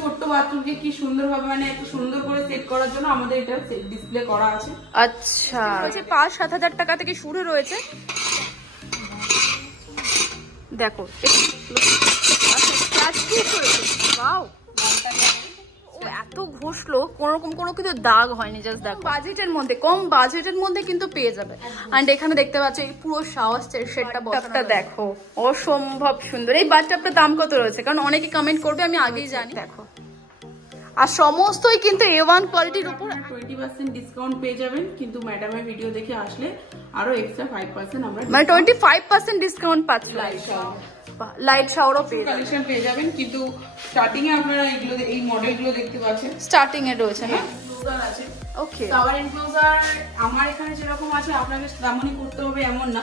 ছোট্ট বাথরুমকে কি সুন্দর ভাবে মানে একটু সুন্দর করে সেট করার জন্য আমাদের এটা ডিসপ্লে করা আছে। আচ্ছা, 5-7 হাজার টাকা থেকে শুরু রয়েছে। দেখো এত ঘষলো কোনরকম কোনো কিন্তু দাগ হয়নি। জাস্ট দেখো বাজেটের মধ্যে, কম বাজেটের মধ্যে কিন্তু পেয়ে যাবে। এন্ড এখানে দেখতে পাচ্ছ এই পুরো শাওয়ার সেটটা বসাটা দেখো অসম্ভব সুন্দর। এই বাথটাবটার দাম কত রয়েছে? কারণ অনেকে কমেন্ট করবে, আমি আগেই জানি। দেখো আর সমস্তই কিন্তু A1 কোয়ালিটির উপর 20% ডিসকাউন্ট পেয়ে যাবেন, কিন্তু ম্যাডামের ভিডিও দেখে আসলে আরো এক্সট্রা 5% আমরা মানে 25% ডিসকাউন্ট পাচ্ছ। লাইট শাওয়ারও পেয়ে কালেকশন পেয়ে যাবেন, কিন্তু স্টার্টিং এ আপনারা এগুলো এই মডেলগুলো দেখতে পাচ্ছেন। স্টার্টিং এ রয়েছে না? এনক্লোজার আছে। ওকে, শাওয়ার এনক্লোজার আমার এখানে যেরকম আছে আপনাকে তেমনই করতে হবে এমন না,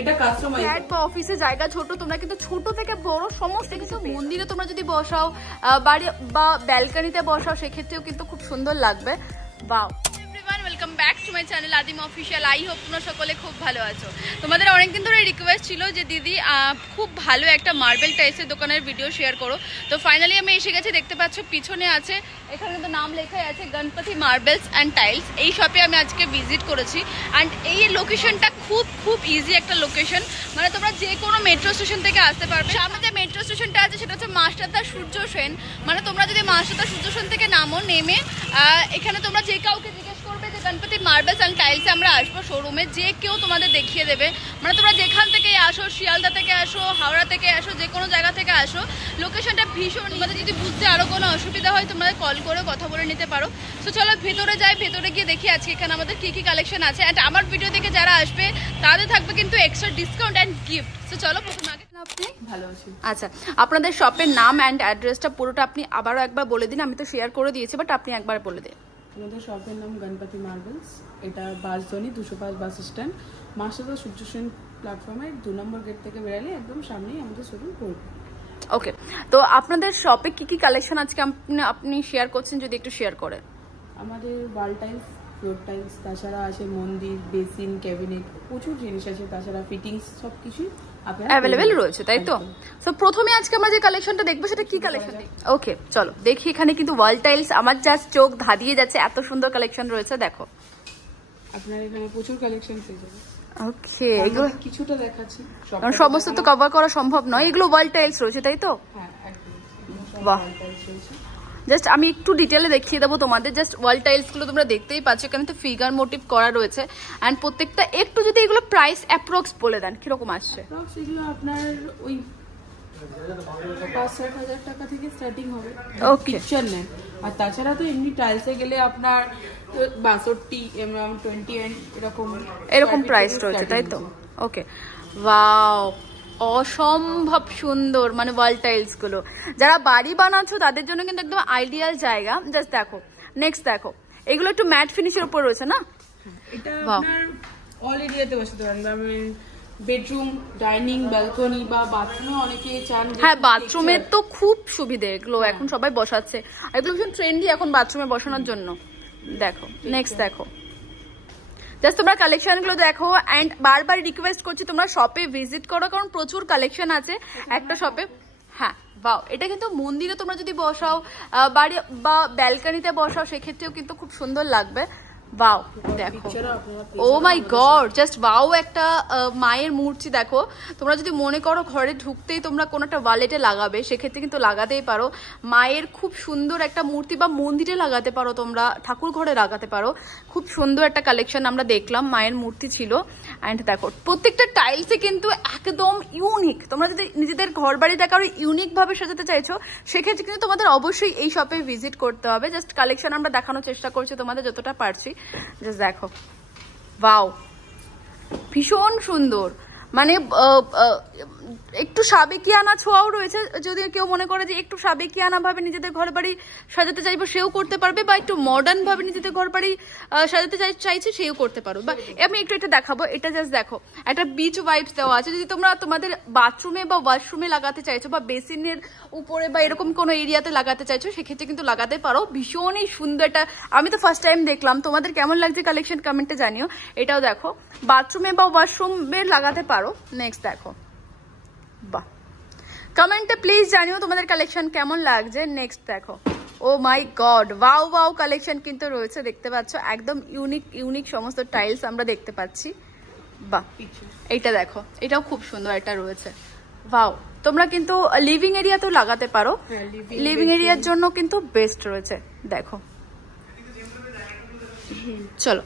এটা কাস্টমাইজ। ফ্ল্যাট বা অফিসে জায়গা ছোট, তোমরা কিন্তু ছোট থেকে বড় সমস্ত কিছু, মন্দিরে তোমরা যদি বসাও, বাড়ি বা ব্যালকনিতে বসাও, সেক্ষেত্রেও কিন্তু খুব সুন্দর লাগবে। বাও, welcome back to my channel আদিম অফিসিয়াল। আই হোপ তোমরা সকলে খুব ভালো আছো। তোমাদের অনেকদিন ধরে রিকোয়েস্ট ছিল যে দিদি খুব ভালো একটা মার্বেল টাইলসের দোকানের ভিডিও শেয়ার করো। তো ফাইনালি আমি এসে গেছি। দেখতে পাচ্ছ পিছনে আছে, এখানে কিন্তু নাম লেখাই আছে গণপতি মার্বেলস অ্যান্ড টাইলস। এই শপে আমি আজকে ভিজিট করেছি। অ্যান্ড এই লোকেশনটা খুব খুব ইজি একটা লোকেশন, মানে তোমরা যে কোনো মেট্রো স্টেশন থেকে আসতে পারবে। সামনে যে মেট্রো স্টেশনটা আছে সেটা হচ্ছে মাস্টারদা সূর্য সেন। মানে তোমরা যদি মাস্টারদা সূর্য সেন থেকে নামো, নেমে এখানে তোমরা যে কাউকে জিজ্ঞেস করবে যে গণপতি মার্বেলস অ্যান্ড টাইলসে আমরা আসবো শোরুমে, যে কেউ তোমাদের দেখিয়ে দেবে। মানে তোমরা যেখান থেকে আসো, শিয়ালদা থেকে আসো, হাওড়া থেকে আসো, যে কোনো জায়গা থেকে আসো, লোকেশনটা ভীষণ। তোমাদের যদি বুঝতে আরো কোনো অসুবিধা হয় তোমরা কল করে কথা বলে নিতে পারো। তো চলো ভেতরে যাই, ভেতরে গিয়ে দেখি আজকে এখানে আমাদের কি কি কালেকশন আছে। অ্যান্ড আমার ভিডিও দেখে যারা আসবে তাদের থাকবে কিন্তু এক্সট্রা ডিসকাউন্ট অ্যান্ড গিফট। তো চলো প্রথমে আগে আপনি ভালো আছি। আচ্ছা, আপনাদের শপের নাম অ্যান্ড অ্যাড্রেসটা পুরোটা আপনি আবারও একবার বলে দিন। আমি তো শেয়ার করে দিয়েছি, বাট আপনি একবার বলে দিন। আমাদের শপের নাম গণপতি মার্বেলস, এটা বাসধনী 205 বাস স্ট্যান্ড, মাস্টারদা সূর্য সেন প্ল্যাটফর্মে 2 নম্বর গেট থেকে বেরালে একদম সামনেই আমাদের শোরুম পড়বে। ওকে, তো আপনাদের শপে কি কি কালেকশন আজকে আপনি শেয়ার করছেন, যদি একটু শেয়ার করেন। আমাদের ওয়াল টাইলস, ফ্লোর টাইলস, তাছাড়া আছে মন্দির, বেসিন, ক্যাবিনেট, প্রচুর জিনিস আছে। তাছাড়া ফিটিংস সবকিছুই অ্যাভেলেবেল রয়েছে, তাই তো? তো প্রথমে আজকে আমরা যে কালেকশনটা দেখবো সেটা কি কালেকশন? ওকে চলো দেখি। এখানে কিন্তু ওয়াল টাইলস আমার জাস্ট চোখ ধাঁধিয়ে যাচ্ছে, এত সুন্দর কালেকশন রয়েছে। দেখো আপনার এখানে প্রচুর কালেকশন পেয়ে যাবেন। ওকে, এগুলো কিছুটা দেখাচ্ছি, সমস্ত তো কভার করা সম্ভব নয়। এগুলো ওয়াল টাইলস রয়েছে, তাই তো? হ্যাঁ একদম। বাহ, জাস্ট আমি একটু ডিটেলে দেখিয়ে দেবো তোমাদের। জাস্ট ওয়াল টাইলস গুলো তোমরা দেখতেই পাচ্ছ, এখানে তো ফিগার মোটিভ করা রয়েছে। এন্ড প্রত্যেকটা একটু যদি এগুলো প্রাইস অ্যাপ্রক্স বলে দেন কিরকম আসছে? এগুলো আপনার ওই 5-7 হাজার টাকা থেকে স্টার্টিং হবে। ওকে, পিকচার নেন। আর তাছাড়া তো এমনি টাইলসে গেলে আপনার 62 20 এরকম প্রাইস রয়েছে, তাই তো? ওকে, ওয়াও, অসম্ভব সুন্দর। মানে ওয়াল টাইলস গুলো যারা বাড়ি বানাচ্ছো তাদের জন্য কিন্তু একদম আইডিয়াল জায়গা। জাস্ট দেখো, নেক্সট দেখো, এগুলো একটু ম্যাট ফিনিশের উপর রয়েছে না? এটা আপনার অল এরিয়াতে বসাতে পারেন। বেডরুম, ডাইনিং, ব্যালকনি বা বাথরুমে অনেকে চান। হ্যাঁ, বাথরুমের তো খুব সুবিধে এগুলো, এখন সবাই বসাচ্ছে। এগুলো ভীষণ ট্রেন্ডি এখন বাথরুমে বসানোর জন্য। দেখো, নেক্সট দেখো, জাস্ট তোমরা কালেকশন গুলো দেখো। এন্ড বারবার রিকোয়েস্ট করছি তোমরা শপে ভিজিট করো, কারণ প্রচুর কালেকশন আছে একটা শপে। হ্যাঁ বাও, এটা কিন্তু মন্দিরে তোমরা যদি বসাও, বাড়ি বা ব্যালকনিতে বসাও, সেক্ষেত্রেও কিন্তু খুব সুন্দর লাগবে। বাও, দেখো, ও মাই গড, জাস্ট বাও, একটা মায়ের মূর্তি দেখো। তোমরা যদি মনে করো ঘরে ঢুকতেই তোমরা কোনো একটা ওয়ালেটে লাগাবে, সেক্ষেত্রে কিন্তু লাগাতেই পারো। মায়ের খুব সুন্দর একটা মূর্তি, বা মন্দিরে লাগাতে পারো, তোমরা ঠাকুর ঘরে লাগাতে পারো। খুব সুন্দর একটা কালেকশন আমরা দেখলাম, মায়ের মূর্তি ছিল। অ্যান্ড দেখো প্রত্যেকটা টাইলসে কিন্তু একদম ইউনিক। তোমরা যদি নিজেদের ঘর বাড়িটা কারো ইউনিক ভাবে সাজাতে চাইছো, সেক্ষেত্রে কিন্তু তোমাদের অবশ্যই এই শপে ভিজিট করতে হবে। জাস্ট কালেকশন আমরা দেখানোর চেষ্টা করছি তোমাদের যতটা পারছি। জাস্ট দেখো, ওয়াও, ভীষণ সুন্দর। মানে একটু সাবেকিয়ানা ছোঁয়াও রয়েছে। যদি কেউ মনে করে যে একটু সাবেকিয়ানা ভাবে নিজেদের ঘর বাড়ি সাজাতে চাইবো, সেও করতে পারবে। বা একটু মডার্ন ভাবে নিজেদের ঘর বাড়ি সাজাতে চাইছে, সেও করতে পারো। বা আমি একটু এটা দেখাবো, এটা জাস্ট দেখো, একটা বিচ ভাইবস দেওয়া আছে। যদি তোমরা তোমাদের বাথরুমে বা ওয়াশরুমে লাগাতে চাইছো, বা বেসিনের উপরে বা এরকম কোনো এরিয়াতে লাগাতে চাইছো, সেক্ষেত্রে কিন্তু লাগাতে পারো। ভীষণই সুন্দর এটা, আমি তো ফার্স্ট টাইম দেখলাম। তোমাদের কেমন লাগছে কালেকশন কমেন্টে জানিও। এটাও দেখো, বাথরুমে বা ওয়াশরুমে লাগাতে পারো। নেক্সট দেখো, বাহ, কমেন্টে প্লিজ জানিও তোমাদের কালেকশন কেমন লাগছে। নেক্সট দেখো, ও মাই গড, ওয়াও ওয়াও কালেকশন কিন্তু রয়েছে, দেখতে পাচ্ছ একদম ইউনিক সমস্ত টাইলস আমরা দেখতে পাচ্ছি। বাহ, এইটা দেখো, এটাও খুব সুন্দর একটা রয়েছে। ওয়াও, তোমরা কিন্তু লিভিং এরিয়া তো লাগাতে পারো, লিভিং এরিয়ার জন্য কিন্তু বেস্ট রয়েছে। দেখো, চলো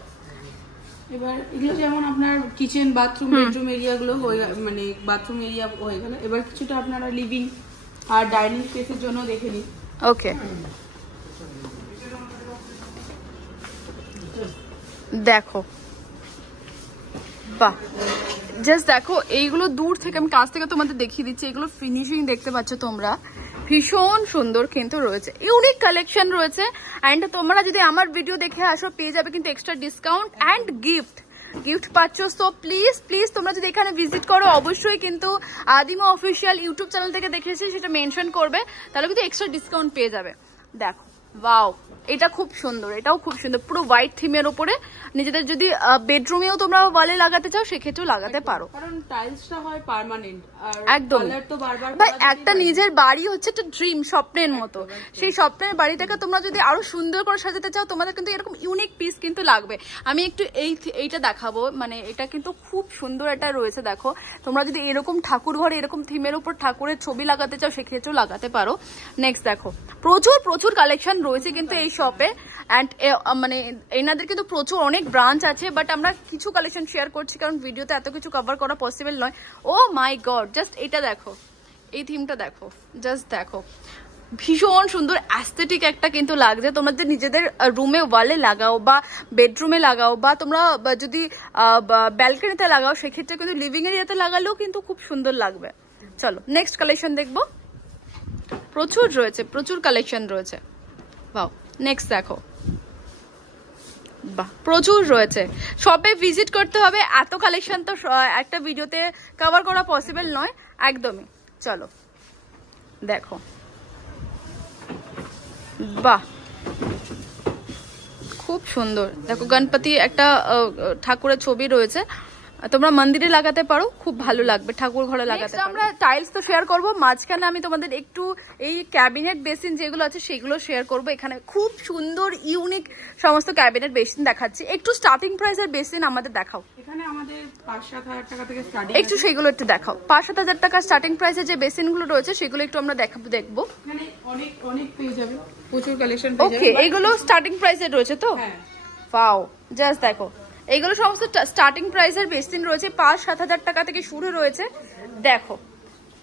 এবার এগুলো যেমন আপনার কিচেন, বাথরুম, বেডরুম এরিয়া গুলো মানে বাথরুম এরিয়া হয়ে গেল। এবার কিছুটা আপনারা লিভিং আর ডাইনিং স্পেসের জন্য দেখে নিন। ওকে, দেখো, বাহ, জাস্ট দেখো, এইগুলো দূর থেকে আমি কাছ থেকে তোমাদের দেখিয়ে দিচ্ছি। এগুলো ফিনিশিং দেখতে পাচ্ছ তোমরা, ভীষণ সুন্দর কিন্তু রয়েছে, ইউনিক কালেকশন রয়েছে। অ্যান্ড তোমরা যদি আমার ভিডিও দেখে আসো পেয়ে যাবে কিন্তু এক্সট্রা ডিসকাউন্ট অ্যান্ড গিফট পাচ্ছ। সো প্লিজ তোমরা যদি এখানে ভিজিট করো অবশ্যই কিন্তু আদিমা অফিসিয়াল ইউটিউব চ্যানেল থেকে দেখেছি সেটা মেনশন করবে, তাহলে কিন্তু এক্সট্রা ডিসকাউন্ট পেয়ে যাবে। দেখো, ওয়াও, এটা খুব সুন্দর, এটাও খুব সুন্দর, পুরো হোয়াইট থিমের উপরে। নিজেদের যদি বেডরুমেও তোমরা ওয়ালে লাগাতে চাও সেক্ষেত্রেও লাগাতে পারো, কারণ টাইলসটা হয় পার্মানেন্ট। একদম, একটা নিজের বাড়ি হচ্ছে একটা ড্রিম, স্বপ্নের মতো। সেই স্বপ্নের বাড়িটাকে তোমরা যদি আরো সুন্দর করে সাজাতে চাও তোমাদের কিন্তু এরকম ইউনিক পিস কিন্তু লাগবে। আমি একটু এইটা দেখাবো, মানে এটা কিন্তু খুব সুন্দর একটা রয়েছে। দেখো, তোমরা যদি এরকম ঠাকুর ঘরে এরকম থিমের উপর ঠাকুরের ছবি লাগাতে চাও সেক্ষেত্রেও লাগাতে পারো। নেক্সট দেখো, প্রচুর কালেকশন রয়েছে কিন্তু এই শপে। অ্যান্ড মানে এনাদের কিন্তু প্রচুর অনেক ব্রাঞ্চ আছে, বাট আমরা কিছু কালেকশন শেয়ার করছি কারণ ভিডিওতে এত কিছু কভার করা পসিবল নয়। ও মাই গড, জাস্ট এটা দেখো, এই থিমটা দেখো, জাস্ট দেখো, ভীষণ সুন্দর অ্যাস্থেটিক একটা কিন্তু লাগছে। তোমাদের নিজেদের রুমে ওয়ালে লাগাও বা বেডরুমে লাগাও বা তোমরা যদি ব্যালকনিতে লাগাও সেক্ষেত্রে কিন্তু লিভিং এরিয়াতে লাগালেও কিন্তু খুব সুন্দর লাগবে। চলো নেক্সট কালেকশন দেখবো, প্রচুর রয়েছে, প্রচুর কালেকশন রয়েছে। বাহ, নেক্সট দেখো, বাহ, প্রচুর রয়েছে। শপে ভিজিট করতে হবে, এত কালেকশন তো একটা ভিডিওতে কভার করা পসিবল নয় একদমই। চলো দেখো, বাহ, খুব সুন্দর। দেখো, গণপতি একটা ঠাকুরের ছবি রয়েছে, তোমরা মন্দিরে লাগাতে পারো, খুব ভালো লাগবে, ঠাকুর ঘরে লাগাতে পারো। আমরা টাইলস তো শেয়ার করবো, মাঝখানে আমি তোমাদের একটু এই ক্যাবিনেট বেসিন যেগুলো আছে সেগুলো শেয়ার করবো। এখানে খুব সুন্দর ইউনিক সমস্ত ক্যাবিনেট বেসিন দেখাচ্ছি। একটু স্টার্টিং প্রাইসের বেসিন আমাদের দেখাও। এখানে আমাদের 5-7 হাজার টাকা থেকে স্টার্টিং, একটু সেগুলো একটু দেখাও। 5-7 হাজার টাকা স্টার্টিং প্রাইসে যে বেসিন গুলো রয়েছে সেগুলো একটু আমরা দেখবো। এখানে অনেক পেয়ে যাবে, প্রচুর কালেকশন পেয়ে যাবে। ওকে, এগুলো স্টার্টিং প্রাইসে রয়েছে তো? হ্যাঁ, ওয়াও, জাস্ট দেখো, এইগুলো সমস্ত স্টার্টিং প্রাইসের বেসিন রয়েছে, 5-7 হাজার টাকা থেকে শুরু রয়েছে। দেখো,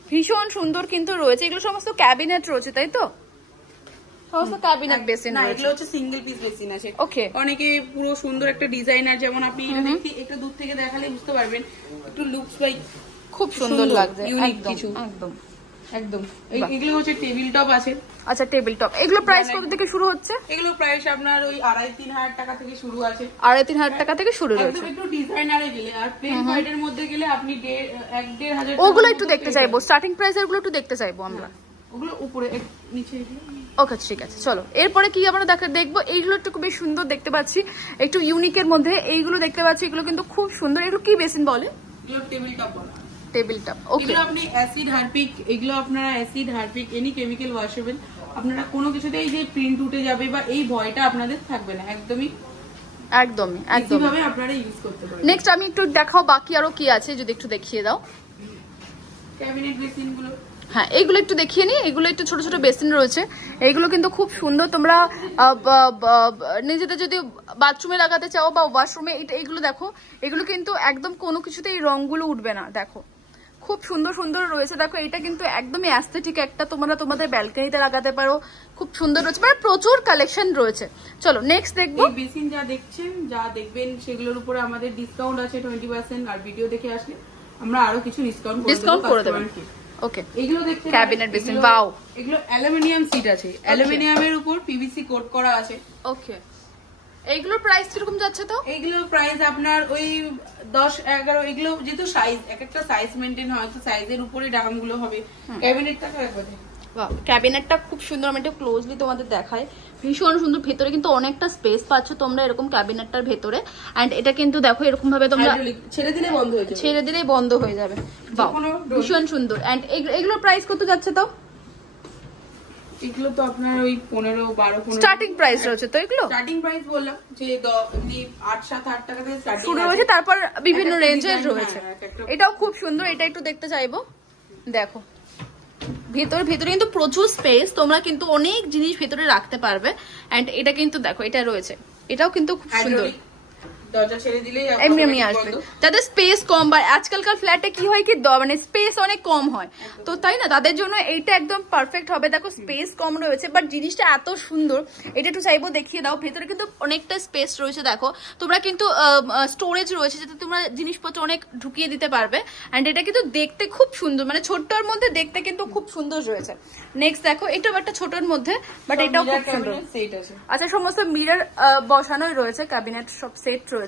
ভীষণ সুন্দর কিন্তু রয়েছে। এগুলো সমস্ত ক্যাবিনেট রয়েছে, তাই তো? সমস্ত ক্যাবিনেট বেসিন না, রয়েছে। এগুলো হচ্ছে সিঙ্গেল পিস বেসিন আছে। ওকে, অনেকে পুরো সুন্দর একটা ডিজাইনার, যেমন আপনি এটা দেখতে একটু দূর থেকে দেখালে বুঝতে পারবেন, একটু লুকস বাই খুব সুন্দর লাগছে, ইউনিক একদম কিছু, একদম একদম। এগুলো হচ্ছে টেবিল টপ আছে। আচ্ছা, টেবিল টপ, এগুলো প্রাইস কত থেকে শুরু হচ্ছে? এগুলো প্রাইস আপনার ওই 2.5-3 হাজার টাকা থেকে শুরু আছে। 2.5-3 হাজার টাকা থেকে শুরু রয়েছে। একদম একটু ডিজাইনারে গেলে, আর প্লেন হোয়াইটের মধ্যে গেলে আপনি 1-1.5 হাজার। ওগুলো একটু দেখতে চাইবো, স্টার্টিং প্রাইসের গুলো একটু দেখতে চাইবো আমরা। ওগুলো উপরে নিচে। ওকে, ঠিক আছে, চলো এরপরে কি আমরা দেখবো। এইগুলো একটু খুবই সুন্দর দেখতে পাচ্ছি, একটু ইউনিকের মধ্যে এইগুলো দেখতে পাচ্ছি। এগুলো কিন্তু খুব সুন্দর। এগুলো কি বেসিন বলে? এগুলো টেবিল টপ বলা। টেবিল টপ, ওকে। এগুলো আপনি অ্যাসিড হারপিক, এগুলো আপনারা acid Harpic any chemical washable, আপনারা কোনো কিছুতেই যে প্রিন্ট উঠে যাবে বা এই ভয়টা আপনাদের থাকবে না, একদমই ভাবে আপনারা ইউজ করতে পারবেন। নেক্সট আমি একটু দেখাও বাকি আরো কি আছে, যদি একটু দেখিয়ে দাও। ক্যাবিনেট বেসিন গুলো, হ্যাঁ, এগুলো একটু দেখিয়ে নি। এগুলো একটু ছোট ছোট বেসিন রয়েছে, এইগুলো কিন্তু খুব সুন্দর। তোমরা নিজেদের যদি বাথরুমে লাগাতে চাও বা ওয়াশরুমে, এইগুলো দেখো, এগুলো কিন্তু একদম কোনো কিছুতে এই রংগুলো উঠবে না। দেখো, খুব সুন্দর সুন্দর রয়েছে। দেখো, এটা কিন্তু একদমই অ্যাস্থেটিক একটা, তোমরা তোমাদের ব্যালকনিতে লাগাতে পারো, খুব সুন্দর রয়েছে, মানে প্রচুর কালেকশন রয়েছে। চলো নেক্সট দেখবো। এই বেসিন যা দেখছেন, যা দেখবেন সেগুলোর উপরে আমাদের ডিসকাউন্ট আছে 20%, আর ভিডিও দেখে আসলে আমরা আরো কিছু ডিসকাউন্ট করে দেব। ওকে, এগুলো দেখতে ক্যাবিনেট বেসিন, ওয়াও। এগুলো অ্যালুমিনিয়াম সিট আছে, অ্যালুমিনিয়ামের উপর পিভিসি কোট করা আছে। ওকে, এইগুলোর প্রাইস কিরকম যাচ্ছে? তো এইগুলোর প্রাইস আপনার ওই 10-11, এগুলো যেহেতু সাইজ, এক একটা সাইজ মেনটেন হয় তো সাইজের উপরে দামগুলো হবে। ক্যাবিনেটটা একবার ক্যাবিনেটটা খুব সুন্দর, আমি একটু ক্লোজলি তোমাদের দেখাই, ভীষণ সুন্দর। ভেতরে কিন্তু অনেকটা স্পেস পাচ্ছ তোমরা এরকম ক্যাবিনেটটার ভেতরে। এন্ড এটা কিন্তু দেখো এরকম ভাবে তোমরা ছেড়ে দিলেই বন্ধ হয়ে যাবে। ভীষণ সুন্দর। এন্ড এগুলোর প্রাইস কত যাচ্ছে তাও? এগুলো তো আপনার ওই 15-12 স্টার্টিং প্রাইস রয়েছে তো এগুলো? স্টার্টিং প্রাইস বললাম যে 8-7-8 টাকা থেকে স্টার্টিং শুরু হয়েছে, তারপর বিভিন্ন রেঞ্জের রয়েছে। এটাও খুব সুন্দর, এটা একটু দেখতে চাইবো। দেখো ভেতরে কিন্তু প্রচুর স্পেস, তোমরা কিন্তু অনেক জিনিস ভেতরে রাখতে পারবে। এন্ড এটা কিন্তু দেখো এটা রয়েছে, এটাও কিন্তু খুব সুন্দর। দরজা ছেড়ে দিলেই এমনি আসবে। যাদের স্পেস কম, বা আজকালকার ফ্ল্যাটে কি হয় কি মানে স্পেস অনেক কম হয়, তো তাই না, তাদের জন্য এইটা একদম পারফেক্ট হবে। দেখো স্পেস কম রয়েছে বাট জিনিসটা এত সুন্দর। এটা একটু চাইবো দেখিয়ে দাও। ভেতরে কিন্তু অনেকটা স্পেস রয়েছে, দেখো তোমরা কিন্তু স্টোরেজ রয়েছে যাতে তোমরা জিনিসপত্র অনেক ঢুকিয়ে দিতে পারবে। এন্ড এটা কিন্তু দেখতে খুব সুন্দর, মানে ছোট্টর মধ্যে দেখতে কিন্তু খুব সুন্দর রয়েছে। নেক্সট দেখো এটাও একটা ছোটর মধ্যে, বাট এটাও খুব সুন্দর। আচ্ছা, সমস্ত মিরর বসানোই রয়েছে, ক্যাবিনেট সব সেট রয়েছে।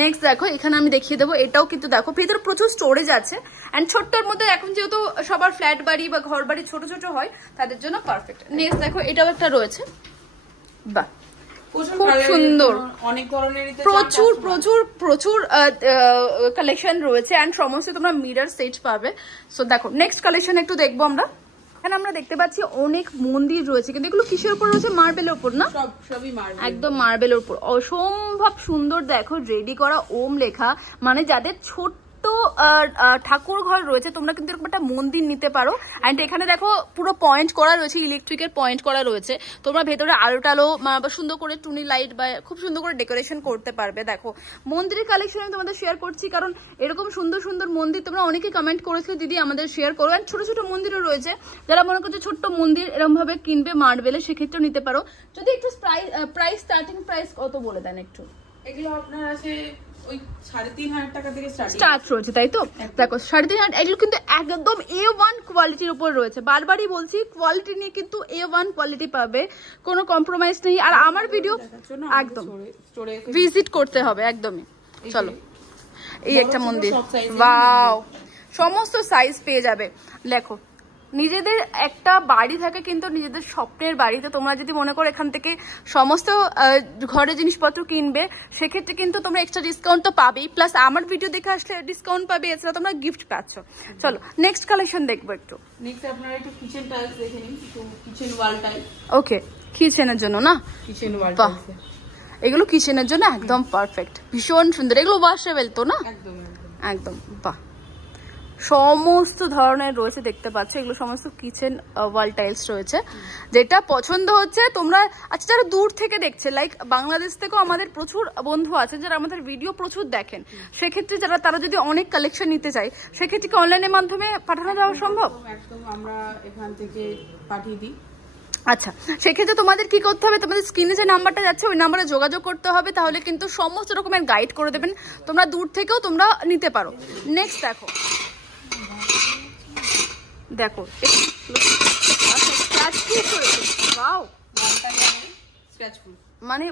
নেক্সট দেখো এখানে আমি দেখিয়ে দেবো, এটাও কিন্তু দেখো ভেতরে প্রচুর স্টোরেজ আছে। এন্ড ছোট্টর মধ্যে এখন যেহেতু সবার ফ্ল্যাট বাড়ি বা ঘর বাড়ি ছোট ছোট হয়, তাদের জন্য পারফেক্ট। নেক্সট দেখো এটাও একটা রয়েছে, বাহ খুব সুন্দর। অনেক ধরনের প্রচুর প্রচুর প্রচুর কালেকশন রয়েছে। এন্ড সমস্ত তোমরা মিরর সেট পাবে। সো দেখো নেক্সট কালেকশন একটু দেখবো আমরা। এখানে আমরা দেখতে পাচ্ছি অনেক মন্দির রয়েছে, কিন্তু এগুলো কিসের উপর রয়েছে? মার্বেলের উপর না? সবই মার্বেল, একদম মার্বেলের উপর। অসম্ভব সুন্দর দেখো রেডি করা ওম লেখা, মানে যাদের ছোট্ট ঠাকুর ঘর রয়েছে তোমরা কিন্তু এরকম একটা মন্দির নিতে পারো। এন্ড এখানে দেখো পুরো পয়েন্ট করা রয়েছে, ইলেকট্রিকের পয়েন্ট করা রয়েছে। তোমরা ভেতরে আলো টালো বা সুন্দর করে টুনি লাইট বা খুব সুন্দর করে ডেকোরেশন করতে পারবে। দেখো মন্দিরের কালেকশন আমি তোমাদের শেয়ার করছি, কারণ এরকম সুন্দর সুন্দর মন্দির তোমরা অনেকে কমেন্ট করেছিলে দিদি আমাদের শেয়ার করো। এন্ড ছোট ছোট মন্দিরও রয়েছে, যারা মনে করছে ছোট্ট মন্দির এরকম ভাবে কিনবে মার্বেলে, সেক্ষেত্রেও নিতে পারো। যদি একটু প্রাইস স্টার্টিং প্রাইস কত বলে দেন একটু? এগুলো আপনার আছে ওই 3,500 টাকা থেকে স্টার্ট রয়েছে, তাই তো? দেখো 3,500, এগুলো কিন্তু একদম A1 কোয়ালিটির উপর রয়েছে। বারবারই বলছি কোয়ালিটি নিয়ে কিন্তু A1 কোয়ালিটি পাবে, কোনো কম্প্রোমাইজ নেই। আর আমার ভিডিও একদম ভিজিট করতে হবে একদমই। চলো এই একটা মন্দির, ওয়াও সমস্ত সাইজ পেয়ে যাবে। দেখো নিজেদের একটা বাড়ি থাকে কিন্তু নিজেদের স্বপ্নের বাড়িতে, তোমরা যদি মনে করো এখান থেকে সমস্ত ঘরের জিনিসপত্র কিনবে, সেক্ষেত্রে কিন্তু তোমরা এক্সট্রা ডিসকাউন্ট তো পাবেই, প্লাস আমার ভিডিও দেখে আসলে ডিসকাউন্ট পাবে, এছাড়া তোমরা গিফট পাচ্ছ। চলো নেক্সট কালেকশন দেখবো একটু। নেক্সট আপনারা একটু কিচেন টাইলস দেখে নিন, কিচেন ওয়াল টাইল। ওকে, কিচেনের জন্য না? কিচেন ওয়াল টাইলস এগুলো কিচেনের জন্য একদম পারফেক্ট, ভীষণ সুন্দর। এগুলো ওয়াশেবল তো না? একদম একদম। বাহ, সমস্ত ধরনের রয়েছে দেখতে পাচ্ছ, এগুলো সমস্ত কিচেন ওয়াল টাইলস রয়েছে। যেটা পছন্দ হচ্ছে তোমরা, আচ্ছা যারা দূর থেকে দেখছে, লাইক বাংলাদেশ থেকেও আমাদের প্রচুর বন্ধু আছেন যারা আমাদের ভিডিও প্রচুর দেখেন, সেক্ষেত্রে তারা যদি অনেক কালেকশন নিতে চায়, সেক্ষেত্রে কি অনলাইনের মাধ্যমে পাঠানো যাওয়া সম্ভব? একদম, আমরা এখান থেকে পাঠিয়ে দিই। আচ্ছা, সেক্ষেত্রে তোমাদের কি করতে হবে, তোমাদের স্ক্রিনে যে নাম্বারটা যাচ্ছে ওই নাম্বারে যোগাযোগ করতে হবে, তাহলে কিন্তু সমস্ত রকমের গাইড করে দেবেন, তোমরা দূর থেকেও তোমরা নিতে পারো। নেক্সট দেখো, দেখো মানে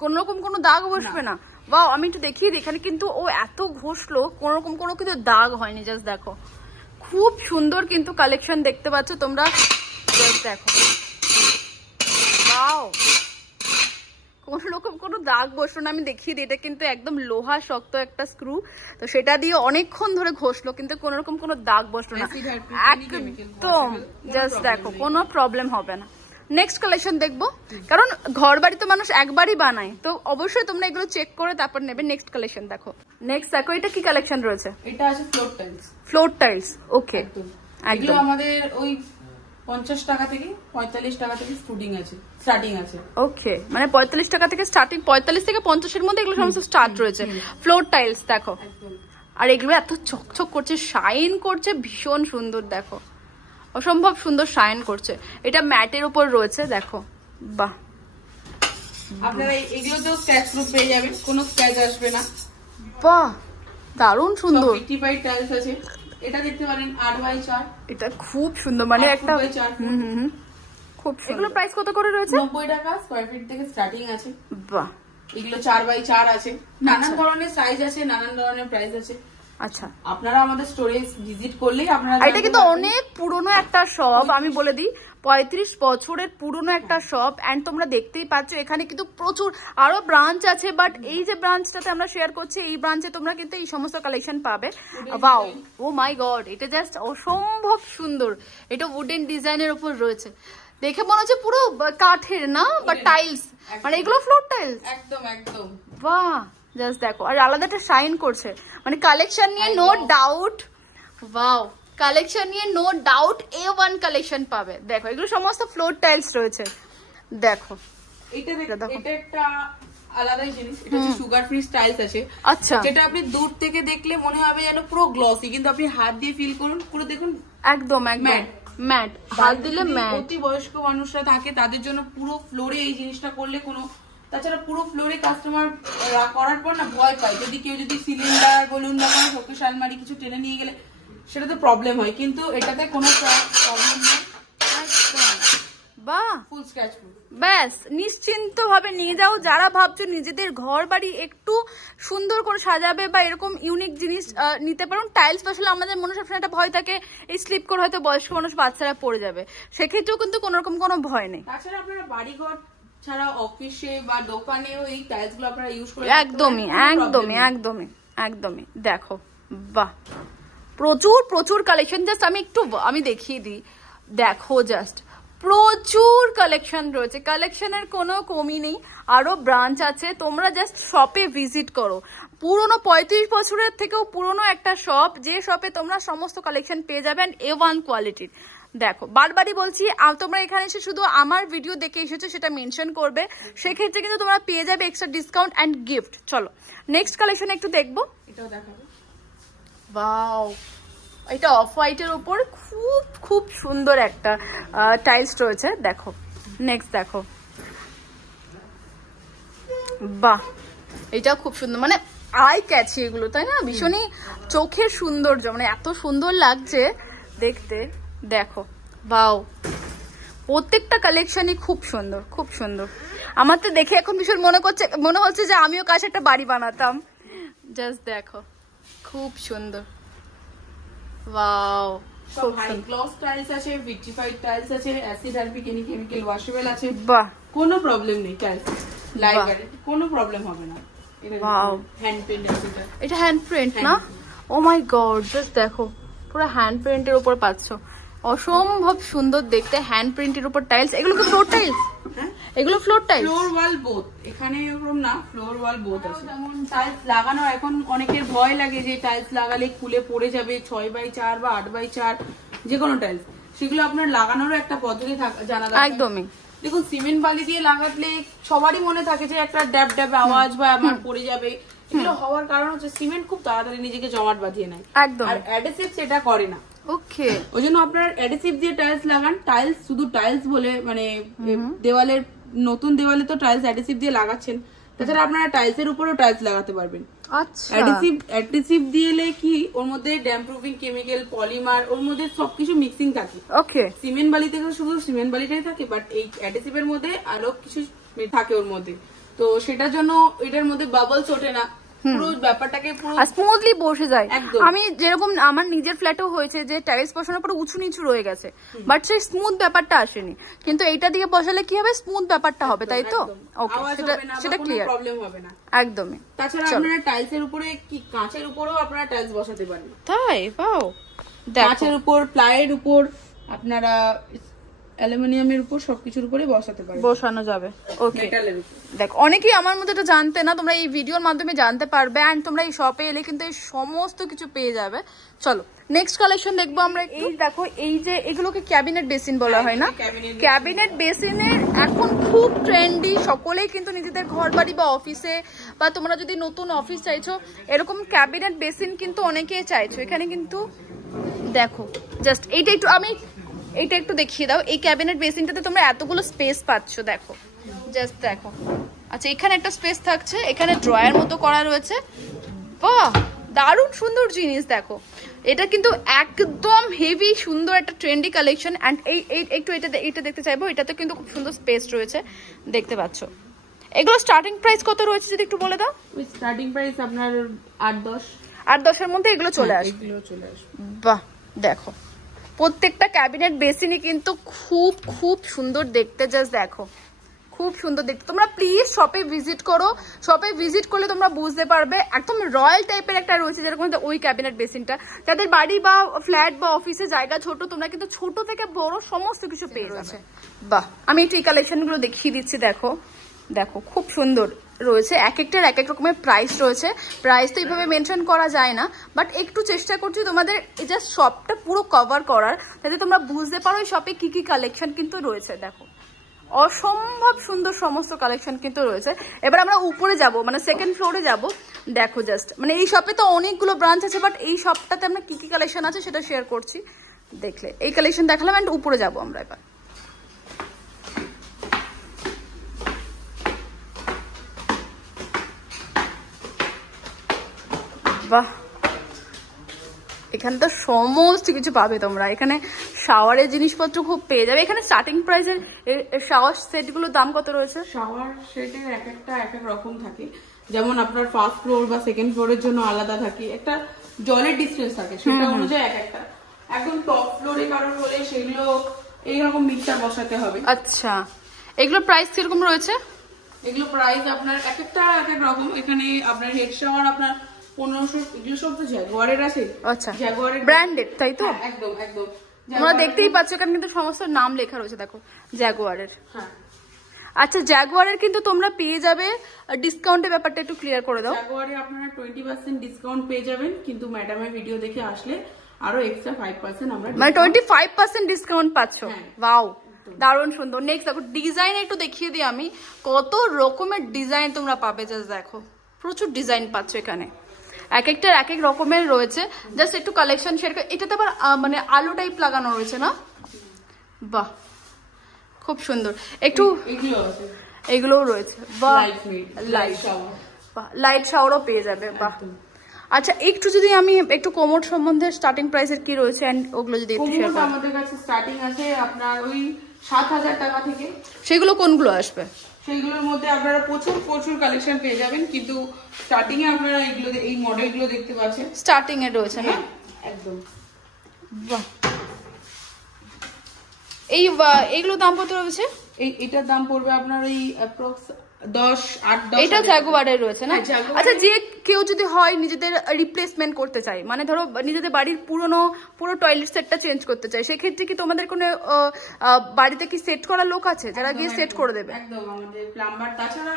কোন রকম কোনো দাগ বসবে না। বাও, আমি একটু দেখিয়ে দিই, এখানে কিন্তু ও এত ঘষলো কোন রকম কোনো কিন্তু দাগ হয়নি। জাস্ট দেখো খুব সুন্দর কিন্তু কালেকশন দেখতে পাচ্ছ তোমরা, জাস্ট দেখো বাও, কোন রকম কোনো দাগ বসলো না। আমি দেখিয়ে দিই, এটা কিন্তু একদম লোহা শক্ত একটা স্ক্রু, তো সেটা দিয়ে অনেকক্ষণ ধরে ঘষলো কিন্তু কোন রকম কোনো দাগ বসলো না, একদম জাস্ট দেখো কোনো প্রবলেম হবে না। নেক্সট কালেকশন দেখবো, কারণ ঘর বাড়ি তো মানুষ একবারই বানায়, তো অবশ্যই তোমরা এগুলো চেক করে তারপর নেবে। নেক্সট কালেকশন দেখো। নেক্সট দেখো এটা কি কালেকশন রয়েছে? এটা আছে ফ্লোর টাইলস। ফ্লোর টাইলস, ওকে। এগুলো আমাদের ওই 50 টাকা থেকে 45 টাকা থেকে স্টার্টিং আছে। ওকে, মানে 45 টাকা থেকে স্টার্টিং, 45 থেকে 50 এর মধ্যে এগুলো সমস্ত স্টার্ট রয়েছে। ফ্লোর টাইলস দেখো, আর এগুলো এত চকচক করছে, শাইন করছে, ভীষণ সুন্দর। দেখো অসম্ভব সুন্দর শাইন করছে। এটা ম্যাটের উপর রয়েছে, দেখো বাহ। আপনারা এগুলোতেও স্ক্র্যাচ প্রুফ পেয়ে যাবেন, কোনো স্ক্র্যাচ আসবে না। বাহ, দারুণ সুন্দর। 55 টাইলস আছে। এটা দেখতে পারেন 8x4, এটা খুব সুন্দর, মানে একটা খুব সুন্দর। এগুলো প্রাইস কত করে রয়েছে? 90 টাকা স্কয়ার ফিট থেকে স্টার্টিং আছে। বাহ, এগুলো 4x4 আছে, নানান ধরনের সাইজ আছে, নানান ধরনের প্রাইস আছে। আচ্ছা, আপনারা আমাদের স্টোরে ভিজিট করলেই আপনারা, এটা কিন্তু অনেক পুরনো একটা শপ, আমি বলে দিই, 35 বছরের পুরনো একটা শপ এন্ড তোমরা দেখতেই পাচ্ছ এখানে কিন্তু প্রচুর আরো ব্রাঞ্চ আছে, বাট এই যে ব্রাঞ্চটাতে আমরা শেয়ার করছি এই ব্রাঞ্চে তোমরা কিন্তু এই সমস্ত কালেকশন পাবে। ওয়াও, ও মাই গড, এটা জাস্ট অসম্ভব সুন্দর। এটা উডেন ডিজাইনের উপর রয়েছে, দেখে মনে হচ্ছে পুরো কাঠের না বা টাইলস, মানে এগুলো ফ্লোর টাইলস। একদম একদম, বাহ, জাস্ট দেখো, আর আলাদা একটা শাইন করছে, মানে কালেকশন নিয়ে নো ডাউট। ওয়াও, কালেকশন নিয়ে নো ডাউট A1 কালেকশন পাবে। দেখো এগুলো সমস্ত ফ্লোর টাইলস রয়েছে। দেখো এটা একটা আলাদাই জিনিস, এটা হচ্ছে সুগার ফ্রি টাইলস আছে। আচ্ছা, যেটা আপনি দূর থেকে দেখলে মনে হবে যেন পুরো গ্লসি, কিন্তু আপনি হাত দিয়ে ফিল করুন পুরো দেখুন একদম একদম ম্যাট, হাত দিলে ম্যাট। অতি বয়স্ক মানুষরা থাকে তাদের জন্য পুরো ফ্লোরে এই জিনিসটা করলে কোনো, তাছাড়া পুরো ফ্লোরে কাস্টমার করার পর না ভয় পায়, যদি কেউ যদি সিলিন্ডার বলুন বা কোনো শোকেস আলমারি কিছু টেনে নিয়ে গেলে সেটা তো প্রবলেম হয়, কিন্তু এটাতে কোনো প্রবলেম নেই। বাহ, ফুল স্ক্র্যাচ প্রুফ, ব্যাস নিশ্চিন্ত ভাবে নিয়ে যাও। যারা ভাবছো নিজেদের ঘর বাড়ি একটু সুন্দর করে সাজাবে বা এরকম ইউনিক জিনিস নিতে পারো, টাইলস আসলে আমাদের মনে সবসময় একটা ভয় থাকে এই স্লিপ করে হয়তো বয়স্ক মানুষ বাচ্চারা পড়ে যাবে, সেক্ষেত্রেও কিন্তু কোনো রকম কোনো ভয় নেই। তাছাড়া আপনারা বাড়িঘর ছাড়া অফিসে বা দোকানেও এই টাইলস গুলো আপনারা ইউজ করে একদমই একদমই একদমই একদমই। দেখো বাহ, প্রচুর প্রচুর কালেকশন। জাস্ট আমি দেখিয়ে দিই, দেখো জাস্ট প্রচুর কালেকশন রয়েছে, কালেকশনের কোনো কমি নেই, আরো ব্রাঞ্চ আছে। তোমরা জাস্ট শপে ভিজিট করো, পুরনো 35 বছরের থেকেও পুরনো একটা শপ, যে শপে তোমরা সমস্ত কালেকশন পেয়ে যাবে A1 কোয়ালিটির। দেখো বারবারই বলছি, তোমরা এখানে এসে শুধু আমার ভিডিও দেখে এসেছো সেটা মেনশন করবে, সেক্ষেত্রে কিন্তু তোমরা পেয়ে যাবে এক্সট্রা ডিসকাউন্ট অ্যান্ড গিফট। চলো নেক্সট কালেকশন একটু দেখবো। এটাও দেখাবো। ওয়াও, এটা অফ হোয়াইটের উপর খুব খুব সুন্দর একটা টাইলস রয়েছে। দেখো নেক্সট দেখো, বাহ, এটা খুব সুন্দর, মানে আই ক্যাচি এগুলো, তাই না? ভীষণই চোখের সৌন্দর্য, মানে এত সুন্দর লাগছে দেখতে। দেখো বাও, প্রত্যেকটা কালেকশনই খুব সুন্দর, খুব সুন্দর। আমার তো দেখে এখন ভীষণ মনে হচ্ছে যে আমিও কাছে একটা বাড়ি বানাতাম। জাস্ট দেখো, খুব সুন্দর। ওয়াও, সব হাই গ্লস টাইলস আছে, ভিট্রিফাইড টাইলস আছে, acid Harpic any chemical washable আছে। বাহ, কোনো প্রবলেম নেই, টাইলস লাইভ কোনো প্রবলেম হবে না। ওয়াও, হ্যান্ড প্রিন্ট আছে, এটা হ্যান্ড প্রিন্ট না? ও মাই গড, জাস্ট দেখো পুরো হ্যান্ড প্রিন্টের উপর পাচ্ছো, অসম্ভব সুন্দর দেখতে। হ্যান্ড প্রিন্টের উপর টাইলস, এগুলো কি ফ্লোর টাইলস? এগুলো ফ্লোর টাইলস, ফ্লোর ওয়াল বোথ, এখানে এরকম না, ফ্লোর ওয়াল বোথ আছে। যেমন টাইলস লাগানো এখন অনেকের ভয় লাগে যে টাইলস লাগালে খুলে পড়ে যাবে, 6x4 বা 8x4 যে কোনো টাইলস, সেগুলো আপনার লাগানোরও একটা পদ্ধতি জানা দরকার। একদমই। দেখুন সিমেন্ট বালি দিয়ে লাগালে সবারই মনে থাকে যে একটা ড্যাব ড্যাব আওয়াজ বা আমার পড়ে যাবে, এগুলো হওয়ার কারণ হচ্ছে সিমেন্ট খুব তাড়াতাড়ি নিজেকে জমাট বাঁধিয়ে নেয়, একদম। আর অ্যাডহেসিভ সেটা করে না। ওকে, ওই জন্য আপনার অ্যাডহেসিভ দিয়ে টাইলস লাগান। টাইলস শুধু টাইলস বলে মানে দেওয়ালের, নতুন দেওয়ালে তো টাইলস অ্যাডহেসিভ দিয়ে লাগাচ্ছেন, তাছাড়া আপনারা টাইলসের উপরেও টাইলস লাগাতে পারবেন। আচ্ছা, অ্যাডহেসিভ দিলে কি ওর মধ্যে ড্যাম্প প্রুফিং কেমিক্যাল, পলিমার, ওর মধ্যে সবকিছু মিক্সিং থাকে। ওকে, সিমেন্ট বালিতে শুধু সিমেন্ট বালিটাই থাকে, বাট এই অ্যাডহেসিভের মধ্যে আরো কিছু থাকে ওর মধ্যে, তো সেটার জন্য এটার মধ্যে বাবলস ওঠে না, পুরো ব্যাপারটাকে পুরো স্মুথলি বসে যায়। আমি যেরকম আমার নিজের ফ্ল্যাটেও হয়েছে যে টাইলস বসানোর পর উঁচু নিচু রয়ে গেছে, বাট সেই স্মুথ ব্যাপারটা আসেনি, কিন্তু এইটা দিয়ে বসালে কি হবে, স্মুথ ব্যাপারটা হবে, তাই তো? ওকে, সেটা ক্লিয়ার, প্রবলেম হবে না একদমই। তাছাড়া আপনারা টাইলসের উপরে কি কাঁচের উপরেও আপনারা টাইলস বসাতে পারেন। তাই? ওয়াও, কাঁচের উপর, প্লাইয়ের উপর, আপনারা অ্যালুমিনিয়ামের উপর সবকিছুর উপরে বসাতে পারবেন, বসানো যাবে। ওকে, মেটালের উপর। দেখো অনেকেই আমার মধ্যে এটা জানতে না, তোমরা এই ভিডিওর মাধ্যমে জানতে পারবে, এন্ড তোমরা এই শপে এলে কিন্তু এই সমস্ত কিছু পেয়ে যাবে। চলো নেক্সট কালেকশন দেখবো আমরা। এই দেখো, এই যে এগুলোকে ক্যাবিনেট বেসিন বলা হয় না? ক্যাবিনেট বেসিনের এখন খুব ট্রেন্ডি, সকলেই কিন্তু নিজেদের ঘর বাড়ি বা অফিসে, বা তোমরা যদি নতুন অফিস চাইছো এরকম ক্যাবিনেট বেসিন কিন্তু অনেকেই চাইছো। এখানে কিন্তু দেখো জাস্ট এইটা একটু দেখিয়ে দাও। এই ক্যাবিনেট বেসিনটাতে তোমরা এতগুলো স্পেস পাচ্ছ, দেখো জাস্ট দেখো। আচ্ছা, এখানে একটা স্পেস থাকছে, এখানে ড্রয়ার মতো করা রয়েছে। বাহ, দারুণ সুন্দর জিনিস। দেখো এটা কিন্তু একদম হেভি সুন্দর একটা ট্রেন্ডি কালেকশন, এন্ড একটু এটা দেখতে চাইবো। এটাতে কিন্তু খুব সুন্দর স্পেস রয়েছে, দেখতে পাচ্ছ। এগুলো স্টার্টিং প্রাইস কত রয়েছে যদি একটু বলে দাও? স্টার্টিং প্রাইস আপনার 8-10 8-10 এর মধ্যে এগুলো চলে আসবে। এগুলো চলে আসবে। বাহ, দেখো প্রত্যেকটা ক্যাবিনেট বেসিনই কিন্তু খুব খুব সুন্দর দেখতে, জাস্ট দেখো খুব সুন্দর দেখতে। তোমরা প্লিজ শপে ভিজিট করো, শপে ভিজিট করলে তোমরা বুঝতে পারবে একদম রয়্যাল টাইপের একটা রয়েছে, যেরকম ওই ক্যাবিনেট বেসিনটা। যাদের বাড়ি বা ফ্ল্যাট বা অফিসে জায়গা ছোট, তোমরা কিন্তু ছোট থেকে বড় সমস্ত কিছু পেয়ে যাচ্ছে। বাহ, আমি একটু এই কালেকশনগুলো দেখিয়ে দিচ্ছি। দেখো দেখো খুব সুন্দর রয়েছে, এক একটার এক এক রকমের প্রাইস রয়েছে। প্রাইস তো এইভাবে মেনশন করা যায় না, বাট একটু চেষ্টা করছি তোমাদের জাস্ট শপটা পুরো কভার করার, যাতে তোমরা বুঝতে পারো এই শপে কি কি কালেকশন কিন্তু রয়েছে। দেখো অসম্ভব সুন্দর সমস্ত কালেকশন কিন্তু রয়েছে। এবার আমরা উপরে যাব, মানে সেকেন্ড ফ্লোরে যাব। দেখো জাস্ট, মানে এই শপে তো অনেকগুলো ব্রাঞ্চ আছে, বাট এই শপটাতে আমরা কি কি কালেকশন আছে সেটা শেয়ার করছি। দেখলে এই কালেকশন দেখালাম, এন্ড উপরে যাব আমরা এবার। বাহ, এখানে তো সমস্ত কিছু পাবে তোমরা। এখানে শাওয়ারের জিনিসপত্র খুব পেয়ে যাবে। এখানে স্টার্টিং প্রাইসের শাওয়ার সেটগুলোর দাম কত রয়েছে? শাওয়ার সেটের এক একটা এক এক রকম থাকে, যেমন আপনার ফার্স্ট ফ্লোর বা সেকেন্ড ফ্লোরের জন্য আলাদা থাকে, একটা জলের ডিস্টেন্স থাকে, সেটা অনুযায়ী এক একটা। একদম টপ ফ্লোরে কারণ হলে সেগুলো এইরকম মিক্সার বসাতে হবে। আচ্ছা, এগুলোর প্রাইস কিরকম রয়েছে? এগুলো প্রাইস আপনার এক একটা এক এক রকম। এখানে আপনার হেড শাওয়ার আপনার 1500, এগুলো সব তো জাগুয়ারের আছে। আচ্ছা, জাগুয়ারের ব্র্যান্ডেড, তাই তো? একদম একদম। তোমরা দেখতেই পাচ্ছ এখানে কিন্তু সমস্ত নাম লেখা রয়েছে, দেখো জাগুয়ারের। হ্যাঁ, আচ্ছা, জাগুয়ারের কিন্তু তোমরা পেয়ে যাবে ডিসকাউন্টের ব্যাপারটা একটু ক্লিয়ার করে দাও। জাগুয়ারে আপনারা 20% ডিসকাউন্ট পেয়ে যাবেন, কিন্তু ম্যাডামের ভিডিও দেখে আসলে আরো এক্সট্রা 5% আমরা, মানে 25% ডিসকাউন্ট পাচ্ছ। হ্যাঁ। ওয়াও, দারুণ সুন্দর। নেক্সট দেখো, ডিজাইন একটু দেখিয়ে দিই আমি, কত রকমের ডিজাইন তোমরা পাবে। জাস্ট দেখো প্রচুর ডিজাইন পাচ্ছ এখানে, এক একটার এক এক রকমের রয়েছে। জাস্ট একটু কালেকশন শেয়ার করে। এটাতে আবার মানে আলো টাইপ লাগানো রয়েছে না? বাহ, খুব সুন্দর। একটু এগুলোও রয়েছে। বাহ, লাইট শাওয়ারও পেয়ে যাবে। বাহ, আচ্ছা একটু যদি আমি একটু কোমোড সম্বন্ধে স্টার্টিং প্রাইসের কি রয়েছে এন্ড ওগুলো যদি একটু শেয়ার করেন। আমাদের কাছে স্টার্টিং আছে আপনার ওই 7000 টাকা থেকে। সেগুলো কোনগুলো আসবে? সেইগুলোর মধ্যে আপনারা প্রচুর প্রচুর কালেকশন পেয়ে যাবেন, কিন্তু স্টার্টিং এ আপনারা এগুলো এই মডেলগুলো দেখতে পাচ্ছেন, স্টার্টিং এ রয়েছে না? একদম। বাহ, এইগুলো দাম কত রয়েছে? এটার দাম পড়বে আপনার ওই অ্যাপ্রক্স 10-8-10। এটা জাগুয়ারের রয়েছে না? আচ্ছা, যে কেউ যদি হয় নিজেদের রিপ্লেসমেন্ট করতে চায়, মানে ধরো নিজেদের বাড়ির পুরো টয়লেট সেটটা চেঞ্জ করতে চায়, সেক্ষেত্রে কি তোমাদের কোনো বাড়িতে কি সেট করা লোক আছে যারা গিয়ে সেট করে দেবে? একদম, আমাদের প্লাম্বার, তাছাড়া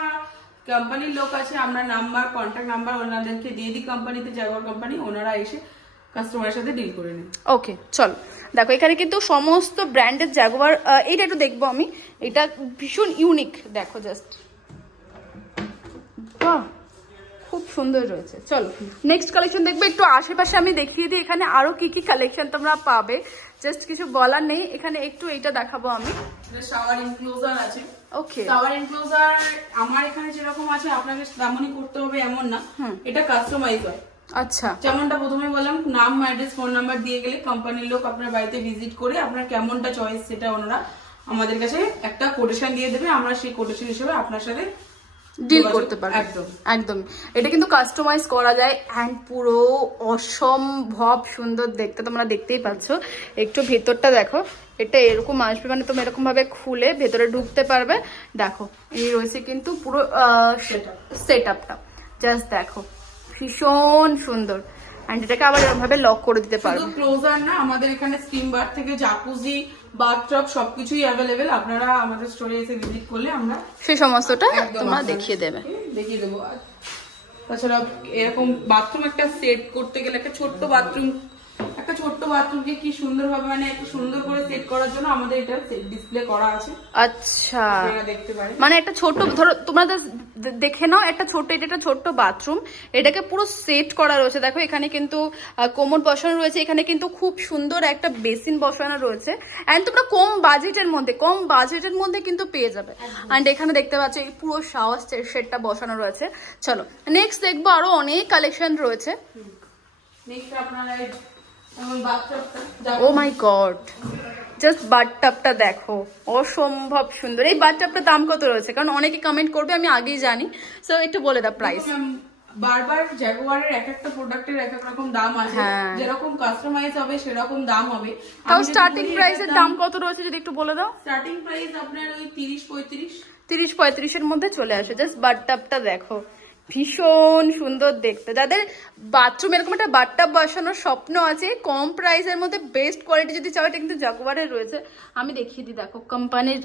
কোম্পানির লোক আছে, আমরা নাম্বার কন্ট্যাক্ট নাম্বার ওনাদেরকে দিয়ে দিই কোম্পানিতে, জাগুয়ার কোম্পানি, ওনারা এসে কাস্টমারের সাথে ডিল করে নেন। ওকে, চলো দেখো এখানে কিন্তু সমস্ত ব্র্যান্ডের জাগুয়ার। এইটা একটু দেখবো আমি, এটা ভীষণ ইউনিক। দেখো জাস্ট, বাহ খুব সুন্দর রয়েছে। চলো নেক্সট কালেকশন দেখবো। একটু আশেপাশে আমি দেখিয়ে দিই এখানে আরো কি কি কালেকশন তোমরা পাবে, জাস্ট কিছু বলার নেই। এখানে একটু এইটা দেখাবো আমি, শাওয়ার ইনক্লোজার আছে। ওকে, শাওয়ার ইনক্লোজার আমার এখানে যেরকম আছে আপনাকে তেমনই করতে হবে এমন না, এটা কাস্টমাইজ হয়। আচ্ছা, যেমনটা প্রথমে বললাম, নাম, অ্যাড্রেস, ফোন নাম্বার দিয়ে গেলে কোম্পানির লোক আপনার বাড়িতে ভিজিট করে আপনার কেমনটা চয়েস সেটা ওনারা আমাদের কাছে একটা কোটেশন দিয়ে দেবে, আমরা সেই কোটেশন হিসেবে আপনার সাথে ডিল করতে পারবে। একদম একদম, এটা কিন্তু কাস্টমাইজ করা যায় এন্ড পুরো অসম্ভব সুন্দর দেখতে, তোমরা দেখতেই পাচ্ছ। একটু ভেতরটা দেখো, এটা এরকম আসবে, মানে তোমরা এরকম ভাবে খুলে ভেতরে ঢুকতে পারবে। দেখো এই রয়েছে কিন্তু পুরো সেট আপটা, জাস্ট দেখো ভীষণ সুন্দর। এন্ড এটাকে আবার এরকম ভাবে লক করে দিতে পারবে। শুধু ক্লোজার না, আমাদের এখানে স্টিম বার থেকে জাকুজি, বাথটব সবকিছুই অ্যাভেলেবেল। আপনারা আমাদের স্টোরে এসে ভিজিট করলে আমরা সেই সমস্তটা তোমরা দেখিয়ে দেবো। তাছাড়া এরকম বাথরুম একটা সেট করতে গেলে, একটা ছোট্ট বাথরুমকে কি সুন্দর ভাবে, মানে একটু সুন্দর করে সেট করার জন্য আমাদের এটা ডিসপ্লে করা আছে। আচ্ছা, দেখতে পারেন, মানে একটা ছোট, ধরো তোমরা দেখে নাও, একটা ছোট, এটা একটা ছোট্ট বাথরুম, এটাকে পুরো সেট করা রয়েছে। দেখো এখানে কিন্তু কোমোড বসানো রয়েছে, এখানে কিন্তু খুব সুন্দর একটা বেসিন বসানো রয়েছে। এন্ড তোমরা কম বাজেটের মধ্যে কিন্তু পেয়ে যাবে। এন্ড এখানে দেখতে পাচ্ছ এই পুরো শাওয়ার সেটটা বসানো রয়েছে। চলো নেক্সট দেখবো, আরো অনেক কালেকশন রয়েছে। নেক্সট আপনারা ও মাই গড, জাস্ট বাথটাবটা দেখো, অসম্ভব সুন্দর। এই বাথটাবটার দাম কত রয়েছে? কারণ অনেকে কমেন্ট করবে, আমি আগেই জানি, সো একটু বলে দাও প্রাইস। বারবার জাগুয়ারের এক একটা প্রোডাক্টের এক এক রকম দাম আছে, যেরকম কাস্টমাইজ হবে সেরকম দাম হবে। তাও স্টার্টিং প্রাইসের দাম কত রয়েছে যদি একটু বলে দাও? স্টার্টিং প্রাইস আপনার ওই 30-35 30-35 এর মধ্যে চলে আসে। জাস্ট বাথটাবটা দেখো, ভীষণ সুন্দর দেখতে। যাদের বাথরুম এরকম একটা বাথটাব বসানোর স্বপ্ন আছে, কম প্রাইসের মধ্যে বেস্ট কোয়ালিটি যদি চাও, এটা কিন্তু জাগুয়ারের রয়েছে। আমি দেখিয়ে দিই, দেখো কোম্পানির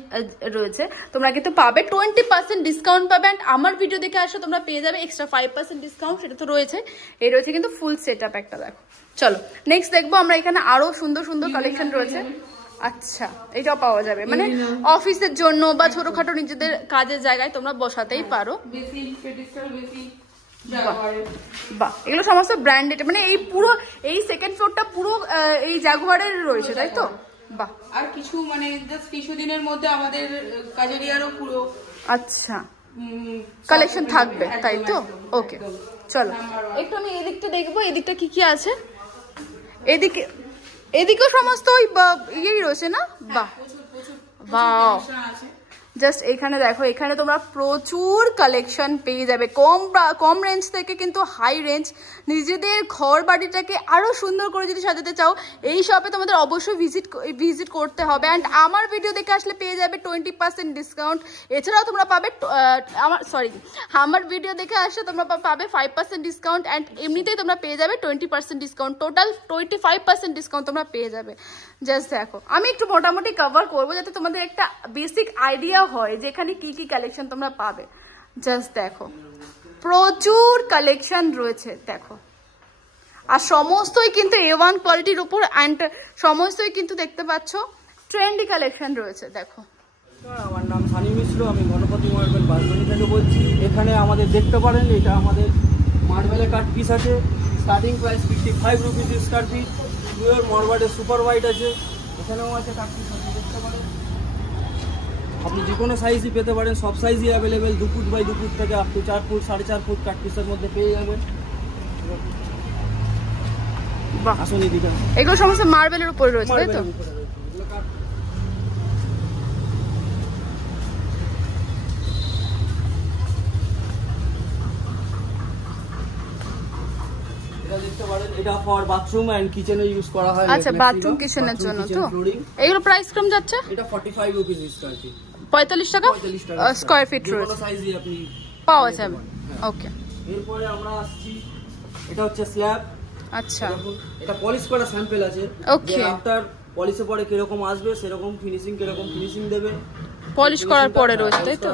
রয়েছে, তোমরা কিন্তু পাবে 20% ডিসকাউন্ট পাবে। অ্যান্ড আমার ভিডিও দেখে আসো তোমরা পেয়ে যাবে এক্সট্রা 5% ডিসকাউন্ট, সেটা তো রয়েছে। এই রয়েছে কিন্তু ফুল সেট আপ একটা, দেখো। চলো নেক্সট দেখবো আমরা, এখানে আরো সুন্দর সুন্দর কালেকশন রয়েছে। আচ্ছা, এটাও পাওয়া যাবে, মানে অফিসের জন্য বা ছোটখাটো নিজেদের কাজের জায়গায় তোমরা বসাতেই পারো। বাহ, এগুলো সমস্ত ব্র্যান্ডেড, মানে এই পুরো এই সেকেন্ড ফ্লোরটা পুরো এই জাগুয়ারের রয়েছে, তাই তো? বাহ, আর কিছু মানে জাস্ট কিছুদিনের মধ্যে আমাদের কাজেরিয়ারও পুরো আচ্ছা কালেকশন থাকবে, তাই তো? ওকে, চলো একটু আমি এদিকটা দেখবো, এদিকটা কি কি আছে। এদিকেও সমস্ত ওই ইয়েই রয়েছে না? বাহ বাহ, জাস্ট এখানে দেখো, এখানে তোমরা প্রচুর কালেকশন পেয়ে যাবে, কম রেঞ্জ থেকে কিন্তু হাই রেঞ্জ। নিজেদের ঘর বাড়িটাকে আরো সুন্দর করে যদি সাজাতে চাও, এই শপে তোমাদের অবশ্যই ভিজিট করতে হবে। অ্যান্ড আমার ভিডিও দেখে আসলে পেয়ে যাবে 20% ডিসকাউন্ট। এছাড়াও তোমরা পাবে আমার ভিডিও দেখে আসলে তোমরা পাবে 5% ডিসকাউন্ট। অ্যান্ড এমনিতেই তোমরা পেয়ে যাবে 20% ডিসকাউন্ট, টোটাল 25% ডিসকাউন্ট তোমরা পেয়ে যাবে। জাস্ট দেখো, আমি একটু মোটামুটি কভার করবো যাতে তোমাদের একটা বেসিক আইডিয়া হয় যে এখানে কি কি কালেকশন তোমরা পাবে। জাস্ট দেখো, প্রচুর কালেকশন রয়েছে, দেখো। আর সমস্তই কিন্তু A1 কোয়ালিটির উপর, অ্যান্ড সমস্তই কিন্তু দেখতে পাচ্ছ ট্রেন্ডি কালেকশন রয়েছে, দেখো। আমার নাম সানি মিশ্র, আমি গণপতি মার্বেল বাসবানি থেকে বলছি। এখানে আমাদের দেখতে পারেন, এটা আমাদের মার্বেলের কাট পিস আছে। Starting price 55 rupees square feet. Pure মার্বেলের সুপার হোয়াইট আছে, এখানেও আছে কাট পিস আছে, দেখতে পারেন। আপনি যে কোনো সাইজই পেতে পারেন, সব সাইজই অ্যাভেলেবেল। 2 ফুট বাই 2 ফুট থেকে আপ টু 4 ফুট 4.5 ফুট কাট পিসের মধ্যে পেয়ে যাবেন। আসুন এদিকে, এগুলো সমস্ত মার্বেলের উপরে রয়েছে, তাই তো? এটা দেখতে পারেন, এটা ফর বাথরুম এন্ড কিচেনে ইউজ করা হয়। আচ্ছা, বাথরুম কিচেনের জন্য তো। এগুলো প্রাইস কম যাচ্ছে? এটা 45 রুপিস স্কয়ার ফিট। 45 টাকা স্কয়ার ফিট রয়েছে, কোনো সাইজই আপনি পাওয়া যাবে। ওকে, এরপরে আমরা আসছি, এটা হচ্ছে স্ল্যাব। আচ্ছা, এটা পলিশ করা স্যাম্পল আছে। ওকে, আফটার পলিশে পরে কিরকম আসবে, সেরকম ফিনিশিং কিরকম ফিনিশিং দেবে পলিশ করার পরে রয়েছে, তাই তো?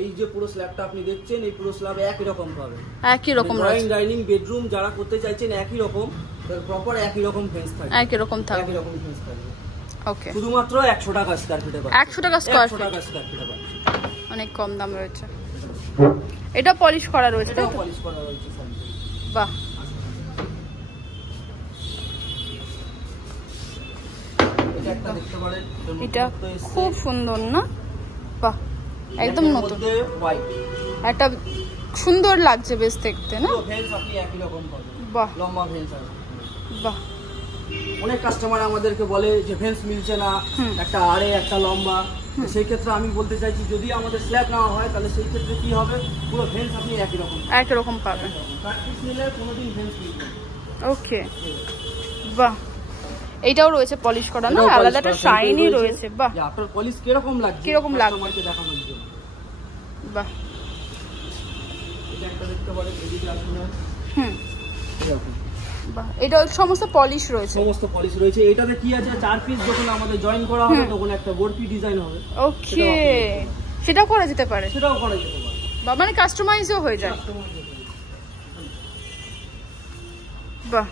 এই যে পুরো স্ল্যাবটা আপনি দেখছেন, এই পুরো স্ল্যাব একই রকম পাবে, একই রকম ড্রয়িং ডাইনিং বেডরুম যারা করতে চাইছেন একই রকম, প্রপার একই রকম ফেন্স থাকবে, একই রকম থাকবে, একই রকম ফেন্স থাকবে। ওকে, শুধুমাত্র 100 টাকা স্কয়ার ফিটে পাবে। 100 টাকা স্কয়ার ফিট, অনেক কম দাম রয়েছে। এটা পলিশ করা রয়েছে, তাই তো? পলিশ করা রয়েছে। বাহ, এটা খুব সুন্দর না? বাহ, একদম নতুন, একটা সুন্দর লাগছে বেশ দেখতে, না? বাহ, লম্বা ভেন্স আছে। বাহ, অনেক কাস্টমার আমাদেরকে বলে যে ভেন্স মিলছে না, একটা আড়ে একটা লম্বা। সেই ক্ষেত্রে আমি বলতে চাইছি, যদি আমাদের স্ল্যাব নেওয়া হয় তাহলে সেই ক্ষেত্রে কি হবে, পুরো ভেন্স আপনি একই রকম পাবেন। প্র্যাকটিস নিলে কোনোদিন ভেন্স মিলবে। ওকে, বাহ, এইটাও রয়েছে পলিশ করা, না? আলাদা একটা শাইনি রয়েছে। বাহ, আপনার পলিশ কিরকম লাগছে, কিরকম লাগছে দেখানোর জন্য। বাহ, এটা একটা দেখতে পারেন, এদিকে আসুন। এরকম, বাহ, এটা সমস্ত পলিশ রয়েছে, সমস্ত পলিশ রয়েছে। এটাতে কি আছে, 4 পিস যখন আমাদের জয়েন করা হবে তখন একটা বরফি ডিজাইন হবে। ওকে, সেটাও করা যেতে পারে, সেটাও করা যেতে পারে, বা মানে কাস্টমাইজও হয়ে যায়। বাহ,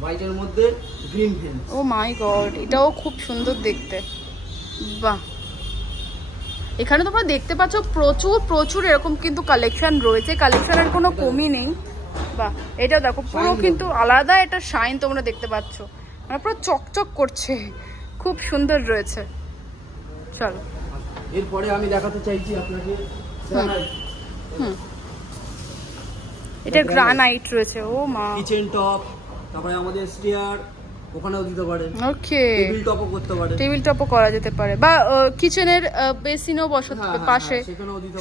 হোয়াইটের মধ্যে গ্রিন ভেন্স। ও মাই গড, এটাও খুব সুন্দর দেখতে। বাহ, এখানে তোমরা দেখতে পাচ্ছ প্রচুর প্রচুর এরকম কিন্তু কালেকশন রয়েছে, কালেকশনের কোনো কমই নেই। বাহ, এটাও দেখো, পুরো কিন্তু আলাদা একটা শাইন তোমরা দেখতে পাচ্ছ, মানে পুরো চকচক করছে, খুব সুন্দর রয়েছে। চলো এরপরে আমি দেখাতে চাইছি আপনাকে, এটা গ্রানাইট রয়েছে। ও মা, কিচেন টপ, তারপরে আমাদের স্টেয়ার, ওখানেও দিতে পারেন। ওকে, টেবিল টপও করতে পারেন, টেবিল টপও করা যেতে পারে, বা কিচেনের বেসিনও বসাতে পাশে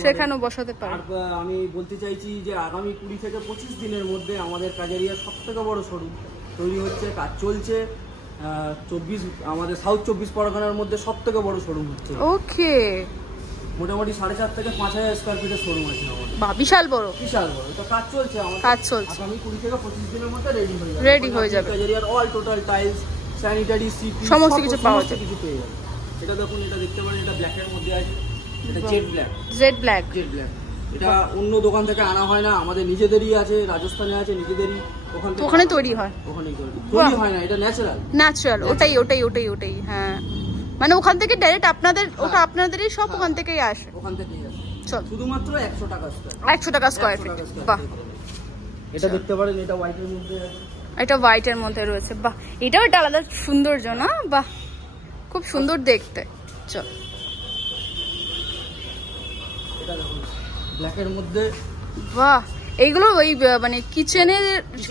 সেখানেও বসাতে পারে। আর আমি বলতে চাইছি যে আগামী 20 থেকে 25 দিনের মধ্যে আমাদের কাজেরিয়া সব থেকে বড় শোরুম তৈরি হচ্ছে, কাজ চলছে। 24 আমাদের সাউথ 24 পরগনার মধ্যে সব থেকে বড় শোরুম হচ্ছে। ওকে, মোটামুটি 4.5 থেকে 5,000 স্কোয়ার ফিটের শোরুম আছে আমাদের। বাহ, বিশাল বড়, বিশাল বড়। এটা কাজ চলছে আমাদের, কাজ চলছে। আগামী 20 থেকে 25 দিনের মধ্যে রেডি হয়ে যাবে। কাজেরিয়ার all total tiles, sanitary, CP সমস্ত কিছু পাওয়া যাবে। কিছু পেয়ে যাবে। এটা দেখুন, এটা দেখতে পারেন, এটা ব্ল্যাকের মধ্যে আছে, এটা jet black. Jet black, jet black. এটা অন্য দোকান থেকে আনা হয় না, আমাদের নিজেদেরই আছে, রাজস্থানে আছে নিজেদেরই, ওখানে তৈরি হয়। ওখানেই তৈরি হয় না, এটা ন্যাচারাল। ন্যাচারাল, ওটাই। হ্যাঁ, মানে ওখান থেকে ডাইরেক্ট আপনাদের, ওটা আপনাদেরই সব ওখান থেকেই আসে। ওখান থেকেই আসে। চল, শুধুমাত্র 100 টাকা স্কয়ার। 100 টাকা স্কয়ার ফিট। বাহ, এটা দেখতে পারেন, এটা হোয়াইটের মধ্যে আছে। এটা হোয়াইটের মধ্যে রয়েছে। বাহ, এটাও একটা আলাদা সৌন্দর্য না? বাহ, খুব সুন্দর দেখতে। চল, এটা দেখুন ব্ল্যাকের মধ্যে। বাহ, এইগুলো ওই মানে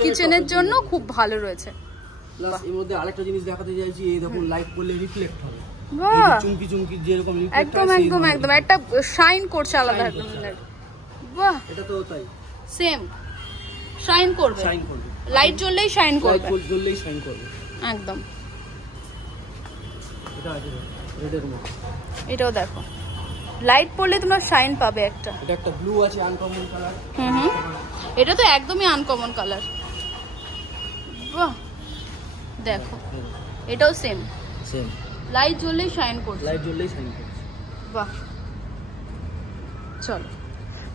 কিচেনের জন্য খুব ভালো রয়েছে। প্লাস এর মধ্যে আরেকটা জিনিস দেখাতে চাইছি, এই দেখুন লাইট পড়লে রিফ্লেক্ট হবে। বাহ, চুমকি চুমকি যেরকম রিফ্লেক্ট একদম একটা শাইন করছে আলাদা একদম। বাহ, এটা তো তাই সেম শাইন করবে, লাইট জ্বললেই শাইন করবে, লাইট জ্বললেই শাইন করবে একদম। এটা আছে রেডের মধ্যে, এটাও দেখো, লাইট পড়লে তোমরা শাইন পাবে একটা। এটা একটা ব্লু আছে, আনকমন কালার। এটা তো একদমই আনকমন কালার। বাহ, দেখো এটাও সেম, লাইট জ্বললেই শাইন করছে, বাহ। চলো,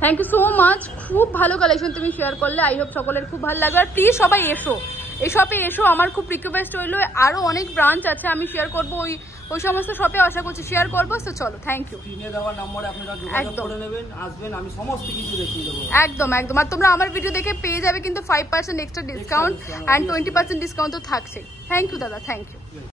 থ্যাংক ইউ সো মাচ, খুব ভালো কালেকশন তুমি শেয়ার করলে। আই হোপ সকলের খুব ভালো লাগবে। আর প্লিজ সবাই এসো, এই শপে এসো। আমার খুব রিকোয়েস্ট রইলো, আরো অনেক ব্রাঞ্চ আছে, আমি শেয়ার করবো ওই সমস্ত শপে, আশা করছি শেয়ার করবো। তো চলো, থ্যাংক ইউ। স্ক্রিনে দেওয়া নম্বরে আপনারা যোগাযোগ করে নেবেন, আসবেন, আমি সমস্ত কিছু দেখিয়ে দেবো। একদম। আর তোমরা আমার ভিডিও দেখে পেয়ে যাবে কিন্তু 5% এক্সট্রা ডিসকাউন্ট, অ্যান্ড 20% ডিসকাউন্ট তো থাকছে। থ্যাংক ইউ দাদা, থ্যাংক ইউ।